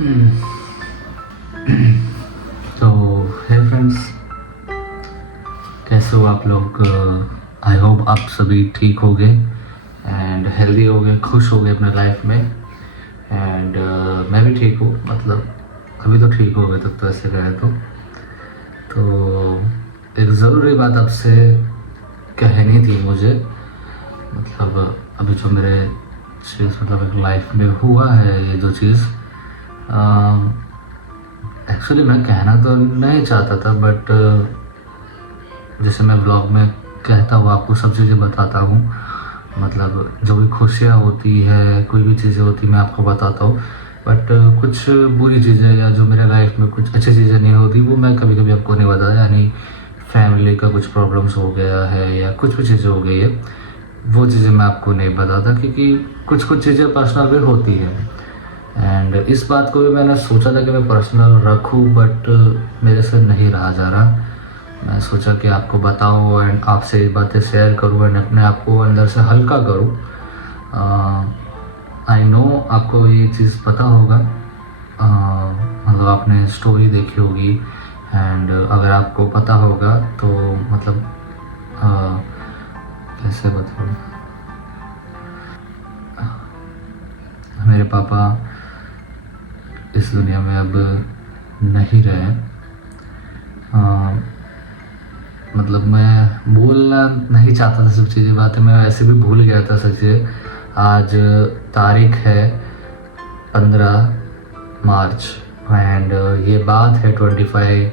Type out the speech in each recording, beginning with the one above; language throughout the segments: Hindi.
हम्म, तो हे फ्रेंड्स, कैसे हो आप लोग। आई होप आप सभी ठीक हो गए एंड हेल्दी हो गए, खुश हो गए अपने लाइफ में। एंड मैं भी ठीक हूँ, मतलब अभी तो ठीक हो गए तब तो ऐसे गए तो एक ज़रूरी बात आपसे कहनी थी मुझे। मतलब अभी जो मेरे चीज़ मतलब एक लाइफ में हुआ है, ये जो चीज़ एक्चुअली मैं कहना तो नहीं चाहता था, बट जैसे मैं ब्लॉग में कहता हूँ, आपको सब चीज़ें बताता हूँ। मतलब जो भी खुशियाँ होती है, कोई भी चीज़ें होती मैं आपको बताता हूँ, बट कुछ बुरी चीज़ें या जो मेरे लाइफ में कुछ अच्छी चीज़ें नहीं होती वो मैं कभी कभी आपको नहीं बताया। यानी फैमिली का कुछ प्रॉब्लम्स हो गया है या कुछ भी चीज़ें हो गई है, वो चीज़ें मैं आपको नहीं बताता क्योंकि कुछ कुछ चीज़ें पर्सनल भी होती है। एंड इस बात को भी मैंने सोचा था कि मैं पर्सनल रखूं, बट मेरे से नहीं रहा जा रहा। मैं सोचा कि आपको बताऊं एंड आपसे ये बातें शेयर करूं एंड अपने आप को अंदर से हल्का करूं। आई नो आपको ये चीज़ पता होगा, मतलब आपने स्टोरी देखी होगी एंड अगर आपको पता होगा तो मतलब कैसे बताऊँ, मेरे पापा इस दुनिया में अब नहीं रहे। मतलब मैं भूलना नहीं चाहता था सब चीज़ें, बातें मैं वैसे भी भूल गया था सब चीज़ें। आज तारीख है 15 मार्च एंड ये बात है 25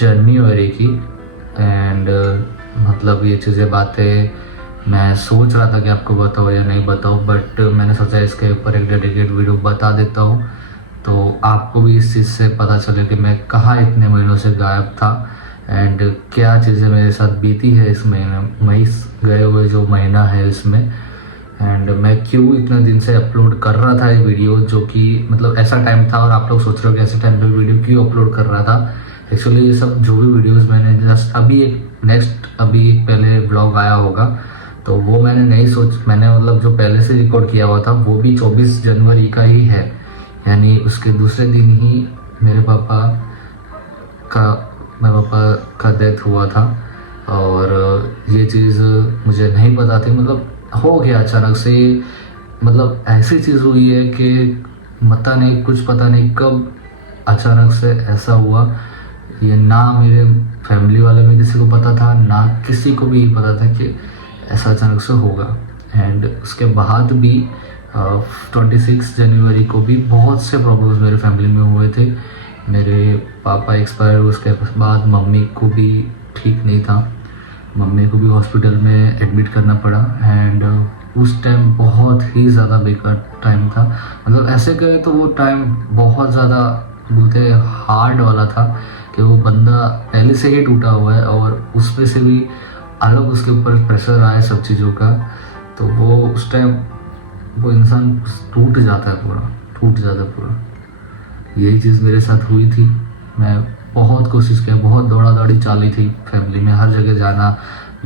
जनवरी की। एंड मतलब ये चीज़ें बातें मैं सोच रहा था कि आपको बताओ या नहीं बताओ, बट मैंने सोचा इसके ऊपर एक डेडिकेट वीडियो बता देता हूँ तो आपको भी इस चीज़ से पता चले कि मैं कहाँ इतने महीनों से गायब था एंड क्या चीज़ें मेरे साथ बीती है इस महीने, मई गए हुए जो महीना है इसमें। एंड मैं क्यों इतने दिन से अपलोड कर रहा था ये वीडियो, जो कि मतलब ऐसा टाइम था और आप लोग सोच रहे हो कि ऐसे टाइम पे वीडियो क्यों अपलोड कर रहा था। एक्चुअली ये सब जो भी वीडियोस मैंने जस्ट अभी एक पहले व्लॉग आया होगा तो वो मैंने मतलब जो पहले से रिकॉर्ड किया हुआ था वो भी 24 जनवरी का ही है। यानी उसके दूसरे दिन ही मेरे पापा का डेथ हुआ था। और ये चीज़ मुझे नहीं पता थी, मतलब हो गया अचानक से। मतलब ऐसी चीज़ हुई है कि पता नहीं कब अचानक से ऐसा हुआ। ये ना मेरे फैमिली वाले में किसी को पता था, ना किसी को भी पता था कि ऐसा अचानक से होगा। एंड उसके बाद भी 26 जनवरी को भी बहुत से प्रॉब्लम्स मेरे फैमिली में हुए थे। मेरे पापा एक्सपायर हुए, उसके बाद मम्मी को भी ठीक नहीं था, मम्मी को भी हॉस्पिटल में एडमिट करना पड़ा। एंड उस टाइम बहुत ही ज़्यादा बेकार टाइम था। मतलब ऐसे कहे तो वो टाइम बहुत ज़्यादा बोलते हार्ड वाला था कि वो बंदा पहले से ही टूटा हुआ है और उसमें से भी अलग उसके ऊपर प्रेशर आए सब चीज़ों का, तो वो उस टाइम वो इंसान टूट जाता है पूरा। यही चीज़ मेरे साथ हुई थी। मैं बहुत कोशिश किया, बहुत दौड़ा दौड़ी चाली थी फैमिली में, हर जगह जाना,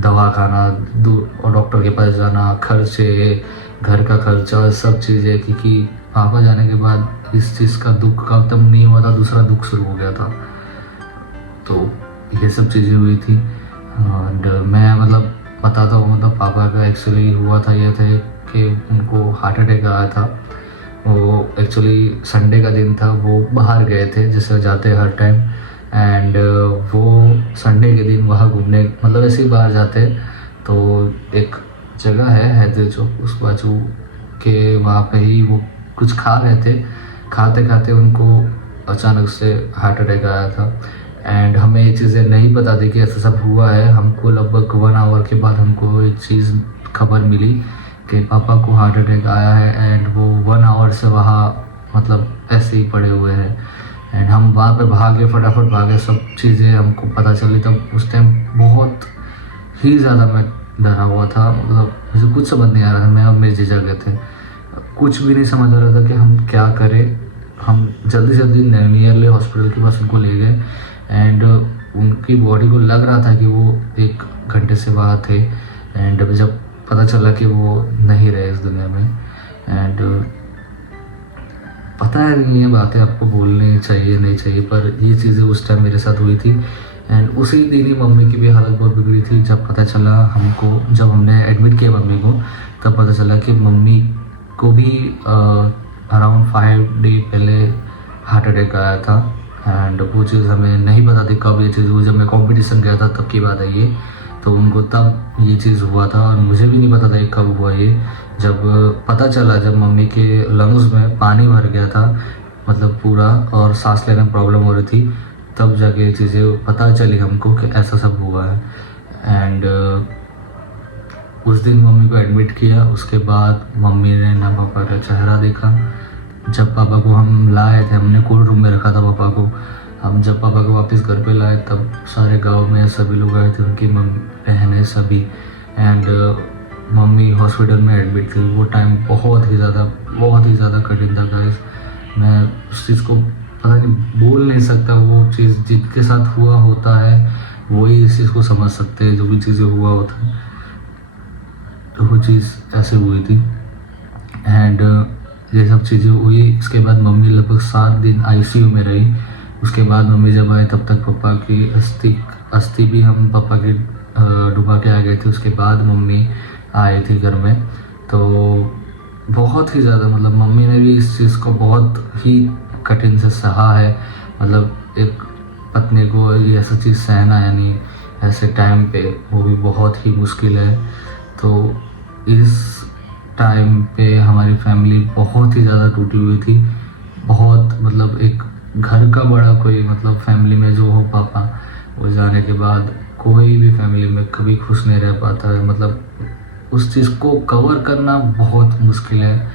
दवा खाना, दूर और डॉक्टर के पास जाना, खर्चे, घर का खर्चा, सब चीज़ें, क्योंकि पापा जाने के बाद इस चीज़ का दुख खत्म नहीं हुआ था, दूसरा दुख शुरू हो गया था। तो ये सब चीज़ें हुई थी। एंड मैं मतलब बताता हूँ, मतलब पापा का एक्चुअली हुआ था ये थे कि उनको हार्ट अटैक आया था। वो एक्चुअली संडे का दिन था, वो बाहर गए थे जैसे जाते हर टाइम। एंड वो संडे के दिन वहाँ घूमने, मतलब ऐसे ही बाहर जाते तो एक जगह है हैदर चौक, उस बाजू के वहाँ पे ही वो कुछ खा रहे थे। खाते खाते उनको अचानक से हार्ट अटैक आया था। एंड हमें ये चीज़ें नहीं पता थी कि ऐसा सब हुआ है। हमको लगभग 1 आवर के बाद हमको ये चीज़ खबर मिली कि पापा को हार्ट अटैक आया है। एंड वो 1 आवर से वहाँ मतलब ऐसे ही पड़े हुए हैं। एंड हम वहाँ पे फटाफट भागे, सब चीज़ें हमको पता चली। तब उस टाइम बहुत ही ज़्यादा मैं डरा हुआ था, मतलब मुझे कुछ समझ नहीं आ रहा था। मैं और मेरे जीजा गए थे, कुछ भी नहीं समझ आ रहा था कि हम क्या करें। हम जल्दी से जल्दी नियरली हॉस्पिटल के पास उनको ले गए। एंड उनकी बॉडी को लग रहा था कि वो 1 घंटे से वहाँ थे। एंड जब पता चला कि वो नहीं रहे इस दुनिया में, एंड पता है नहीं, ये बातें आपको बोलनी चाहिए नहीं चाहिए, पर ये चीज़ें उस टाइम मेरे साथ हुई थी। एंड उसी दिन ही मम्मी की भी हालत बहुत बिगड़ी थी। जब पता चला हमको, जब हमने एडमिट किया मम्मी को, तब पता चला कि मम्मी को भी अराउंड 5 डे पहले हार्ट अटैक आया था। एंड वो चीज़ हमें नहीं पता थी कब ये चीज़ हुई। जब मैं कंपटीशन गया था तब की बात है ये, तो उनको तब ये चीज़ हुआ था और मुझे भी नहीं पता था ये कब हुआ ये। जब पता चला, जब मम्मी के लंग्स में पानी भर गया था मतलब पूरा, और सांस लेने में प्रॉब्लम हो रही थी, तब जाके ये चीज़ें पता चली हमको कि ऐसा सब हुआ है। एंड उस दिन मम्मी को एडमिट किया। उसके बाद मम्मी ने ना पापा का चेहरा देखा। जब पापा को हम लाए थे, हमने कोल्ड रूम में रखा था पापा को। हम जब पापा को वापस घर पे लाए तब सारे गांव में सभी लोग आए थे, उनकी बहनें सभी। एंड मम्मी हॉस्पिटल में एडमिट थी। वो टाइम बहुत ही ज़्यादा कठिन था गाइस। मैं उस चीज़ को पता नहीं, बोल नहीं सकता। वो चीज़ जिनके साथ हुआ होता है वही इस चीज़ को समझ सकते हैं, जो भी चीज़ें हुआ होता है। तो वो चीज़ ऐसे हुई थी। एंड ये सब चीज़ें हुई। इसके बाद मम्मी लगभग 7 दिन आईसीयू में रही। उसके बाद मम्मी जब आए तब तक पापा की अस्थि भी हम पापा की डुबा के आ गए थे। उसके बाद मम्मी आई थी घर में। तो बहुत ही ज़्यादा मतलब मम्मी ने भी इस चीज़ को बहुत ही कठिन से सहा है। मतलब एक पत्नी को ये ऐसा चीज़ सहना, यानी ऐसे टाइम पे, वो भी बहुत ही मुश्किल है। तो इस टाइम पे हमारी फैमिली बहुत ही ज़्यादा टूटी हुई थी। बहुत मतलब एक घर का बड़ा कोई मतलब फैमिली में जो हो पापा, वो जाने के बाद कोई भी फैमिली में कभी खुश नहीं रह पाता है। मतलब उस चीज़ को कवर करना बहुत मुश्किल है,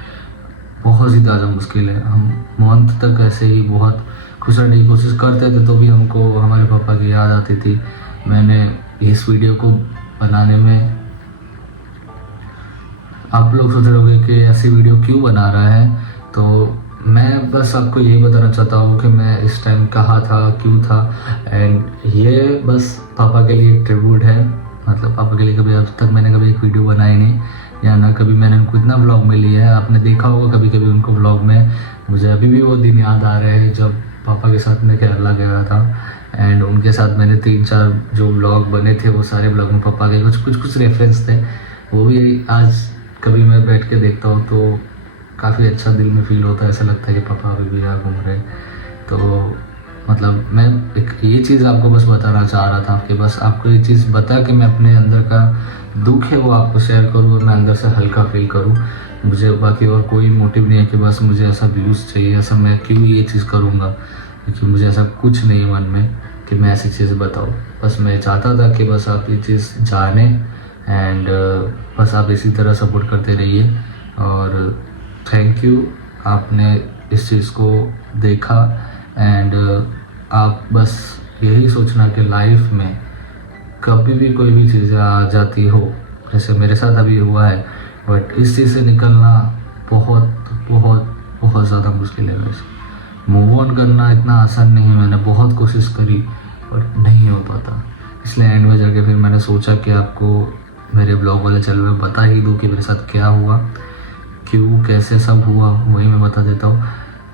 बहुत ही ज़्यादा मुश्किल है। हम मंथ तक ऐसे ही बहुत खुश रहने की कोशिश करते थे, तो भी हमको हमारे पापा की याद आती थी। मैंने इस वीडियो को बनाने में, आप लोग सोच रहे होंगे कि ऐसी वीडियो क्यों बना रहा है, तो मैं बस आपको यही बताना चाहता हूँ कि मैं इस टाइम कहाँ था, क्यों था। एंड ये बस पापा के लिए ट्रिब्यूट है। मतलब पापा के लिए कभी अब तक मैंने कभी एक वीडियो बनाई नहीं, या ना कभी मैंने उनको इतना व्लॉग में लिया है। आपने देखा होगा कभी कभी उनको व्लॉग में। मुझे अभी भी वो दिन याद आ रहे हैं जब पापा के साथ मैं केरला गया था। एंड उनके साथ मैंने 3-4 जो व्लॉग बने थे, वो सारे व्लॉग में पापा के कुछ रेफरेंस थे। वो भी आज कभी मैं बैठ के देखता हूँ तो काफ़ी अच्छा दिल में फील होता है। ऐसा लगता है कि पापा अभी भी यहाँ घूम रहे हैं। तो मतलब मैं एक ये चीज़ आपको बस बताना चाह रहा था कि बस आपको ये चीज़ बता के मैं अपने अंदर का दुख है वो आपको शेयर करूँ और मैं अंदर से हल्का फील करूँ। मुझे बाकी और कोई मोटिव नहीं है कि बस मुझे ऐसा व्यूज़ चाहिए, ऐसा मैं क्यों ये चीज़ करूँगा, क्योंकि मुझे ऐसा कुछ नहीं है मन में कि मैं ऐसी चीज़ बताऊँ। बस मैं चाहता था कि बस आप ये चीज़ जाने। एंड बस आप इसी तरह सपोर्ट करते रहिए। और थैंक यू, आपने इस चीज़ को देखा। एंड आप बस यही सोचना कि लाइफ में कभी भी कोई भी चीज़ें आ जाती हो, जैसे मेरे साथ अभी हुआ है, बट इस चीज़ से निकलना बहुत बहुत बहुत ज़्यादा मुश्किल है। वैसे मूव ऑन करना इतना आसान नहीं है। मैंने बहुत कोशिश करी बट नहीं हो पाता। इसलिए एंड में जाके फिर मैंने सोचा कि आपको मेरे ब्लॉग वाले चैनल में बता ही दूँ कि मेरे साथ क्या हुआ, क्यों कैसे सब हुआ, वही मैं बता देता हूँ।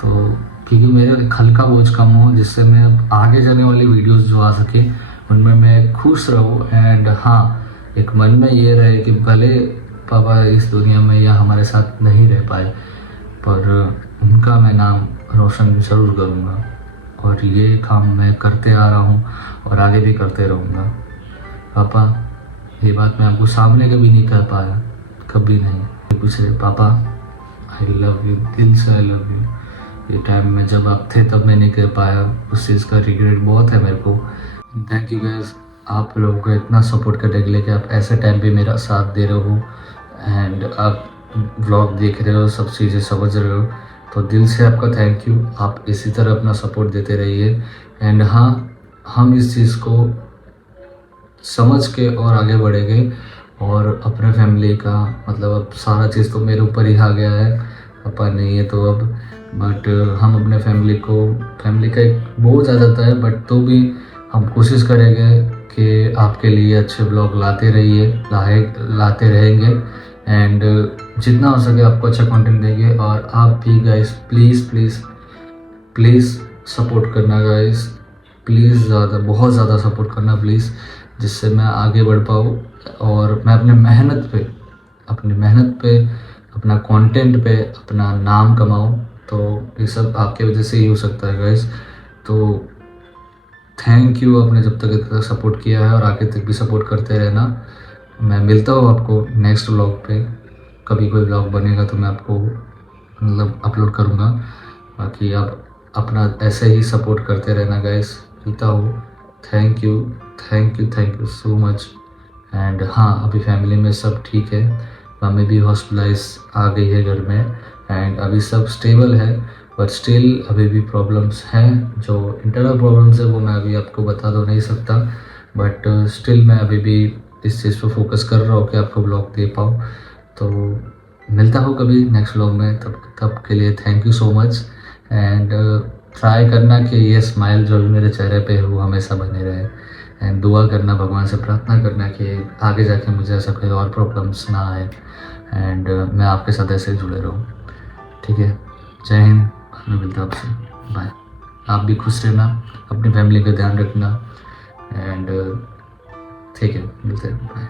तो क्योंकि मेरे हल्का बोझ कम हो, जिससे मैं आगे जाने वाली वीडियोस जो आ सके उनमें मैं खुश रहूँ। एंड हाँ, एक मन में ये रहे कि भले पापा इस दुनिया में या हमारे साथ नहीं रह पाए, पर उनका मैं नाम रोशन ज़रूर करूँगा। और ये काम मैं करते आ रहा हूँ और आगे भी करते रहूँगा। पापा, ये बात मैं आपको सामने कभी नहीं कह पाया, कभी नहीं। पूछ रहे पापा आई लव यू, दिल से आई लव यू। ये टाइम में जब आप थे तब मैं नहीं कह पाया, उस चीज़ का रिग्रेट बहुत है मेरे को। थैंक यू गाइस, आप लोगों का इतना सपोर्ट करने के लिए कि आप ऐसे टाइम पे मेरा साथ दे रहे हो एंड आप व्लॉग देख रहे हो, सब चीज़ें समझ रहे हो, तो दिल से आपका थैंक यू। आप इसी तरह अपना सपोर्ट देते रहिए। एंड हाँ, हम इस चीज़ को समझ के और आगे बढ़ेंगे। और अपने फैमिली का मतलब अब सारा चीज़ तो मेरे ऊपर ही आ गया है, पापा नहीं है तो अब, बट हम अपने फैमिली का एक बोझ आ जाता है, बट तो भी हम कोशिश करेंगे कि आपके लिए अच्छे ब्लॉग लाते रहेंगे। एंड जितना हो सके आपको अच्छा कंटेंट देंगे। और आप भी guys please please please support करना गाइस, प्लीज़ ज़्यादा बहुत ज़्यादा सपोर्ट करना प्लीज़, जिससे मैं आगे बढ़ पाऊँ और मैं अपनी मेहनत पे अपना कंटेंट पे अपना नाम कमाऊँ। तो ये सब आपके वजह से ही हो सकता है गाइस। तो थैंक यू, आपने जब तक इतना सपोर्ट किया है और आगे तक भी सपोर्ट करते रहना। मैं मिलता हूँ आपको नेक्स्ट व्लॉग पे, कभी कोई व्लॉग बनेगा तो मैं आपको मतलब अपलोड करूँगा। बाकी आप अपना ऐसे ही सपोर्ट करते रहना गाइस, मिलता हूँ। Thank you thank you thank you so much. And हाँ, अभी फैमिली में सब ठीक है, मम्मी भी हॉस्पिटलाइज आ गई है घर में एंड अभी सब स्टेबल है। बट स्टिल अभी भी प्रॉब्लम्स हैं, जो इंटरनल प्रॉब्लम्स है वो मैं अभी आपको बता तो नहीं सकता। बट स्टिल मैं अभी भी इस चीज़ पर फोकस कर रहा हूँ कि आपको ब्लॉग दे पाऊँ। तो मिलता हूँ कभी नेक्स्ट व्लॉग में, तब के लिए thank you so much. And try करना कि ये स्माइल जो भी मेरे चेहरे पे है वो हमेशा बने रहे। एंड दुआ करना, भगवान से प्रार्थना करना कि आगे जाके मुझे ऐसा कोई और प्रॉब्लम्स ना आए एंड मैं आपके साथ ऐसे जुड़े रहूँ। ठीक है, जय हिंद, बाद में मिलता हूँ आपसे, बाय। आप भी खुश रहना, अपनी फैमिली का ध्यान रखना एंड ठीक है, मिलते हैं, बाय।